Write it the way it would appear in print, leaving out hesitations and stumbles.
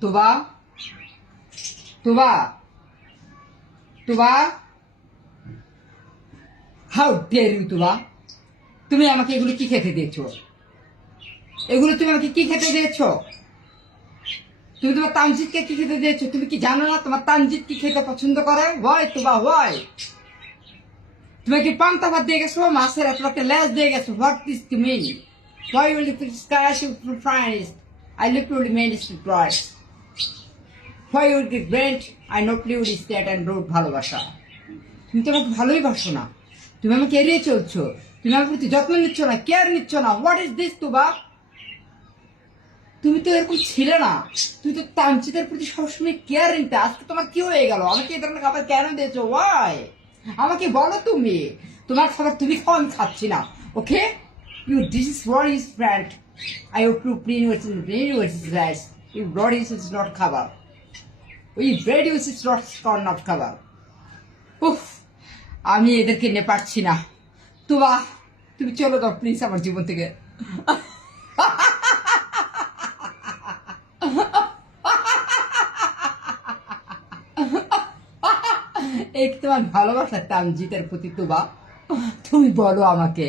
Tuba Tuba Tuba, how dare you Tuba, তুমি আমাকে এগুলো কি খেতে দিয়েছো? এগুলো তুমি আমাকে কি খেতে দিয়েছো? তুমি তোমার তানজিৎকে কি খেতে দিয়েছো? তুমি কি জানো না তোমার তানজিৎ কি খেতে পছন্দ করে? ওয়াই তুবা ওয়াই? তুমি কি পান্তা ভাত দিয়ে গেছো, মাছের এত রাতে লেজ দিয়ে গেছো? What this to me? Why will you put sky fries? I literally made it surprise. Why you get rent? I know fluid is that and road ভালোবাসা। তুমি তো আমাকে ভালোই বাসো না, তুমি আমাকে এড়িয়ে চলছো, তুমি আমার প্রতি যত্ন নিচ্ছ না, কেয়ার নিচ্ছ না। হোয়াট ইজ দিস তুবা? তুমি তো এরকম ছিলে না, তুমি তো তানজিদের প্রতি সবসময় কেয়ার নিতে। আজকে তোমার কি হয়ে গেল? আমাকে এই ধরনের খাবার কেন দিয়েছো? ওয়াই? আমাকে বলো তুমি। তোমার খাবার তুমি খাও, আমি খাচ্ছি না। Okay, you this is what is friend. I hope to plain use is rice. You bread is not খাবার। ওই ব্রেড ইউজ ইজ নট খাবার। উফ, আমি এদেরকে নিয়ে পারছি না। তুবা, তুমি চলো দাও প্লিজ আমার জীবন থেকে। এই তোমার ভালোবাসা তানজিতের প্রতি তুবা? তুমি বলো আমাকে।